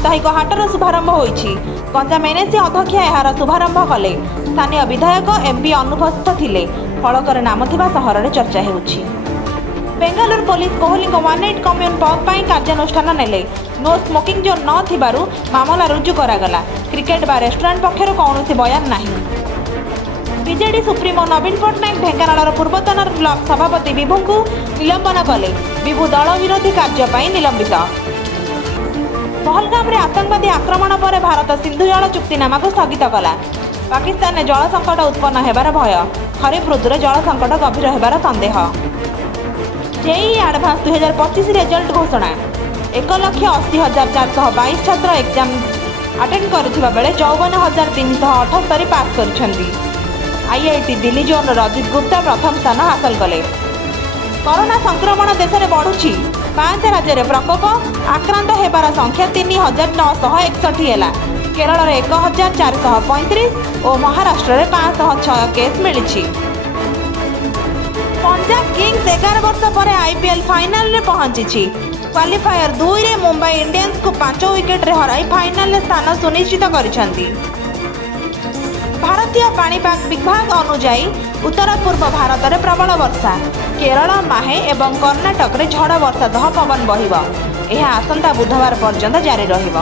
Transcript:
साप्ताहिक हाटर शुभारंभ होइछि। गंजाम एनएसी अध्यक्ष यार शुभारंभ कले। स्थानीय विधायक एमपी अनुपस्थित थिले। फलकर नाम थिबा सहर में चर्चा हेउछि। बेंगालुरु पुलिस कोहली को 18 कम्यून पद पर कार्यानुष्ठान नेले। नो स्मोकिंग जोन न थिबारु मामला रुजु करागला। क्रिकेट बा रेस्टोरेंट पक्षर कौन बयान नहीं। बीजेडी सुप्रीमो नवीन पट्टनायक ढेंकानाल पूर्वतन ब्लॉक सभापति विभू को निलंबन कले। विभू दल विरोधी कार्य निलंबित। पहलगाम रे आतंकवादी आक्रमण पर भारत सिंधु जल चुक्तिनामा को स्थगित कला। पाकिस्तान में जल संकट उत्पन्न होबार भय। खरीफ ऋतु जल संकट गभीर होबार संदेह। जेईई एडवांस 2025 रिजल्ट घोषणा। 1,80,422 छात्र एग्जाम अटेंड करथिबा बेले 54,378 पास करिसेंती। आईआईटी दिल्ली जोन रजित गुप्ता प्रथम स्थान हासिल कले। कोरोना संक्रमण देश में बढ़ुछि। 5 राज्य में प्रकोप। आक्रांत होबार संख्या 3,961 है। केरल में 1,435 और महाराष्ट्र में 506 केस मिली। पंजाब किंग्स 11 वर्ष पर आईपीएल फाइनल में पहुंची। क्वालिफायर 2 रे मुंबई इंडियंस को 5 विकेट रे हराई फाइनल में स्थान सुनिश्चित करिसेंती। भारतीय पाणीपाग विभाग अनुसार उत्तर पूर्व भारत में प्रबल वर्षा। केरल माहे एवं कर्णाटक में झड़ वर्षा सह पवन बहिब। यह आसंता बुधवार पर्यंत जारी रहिब।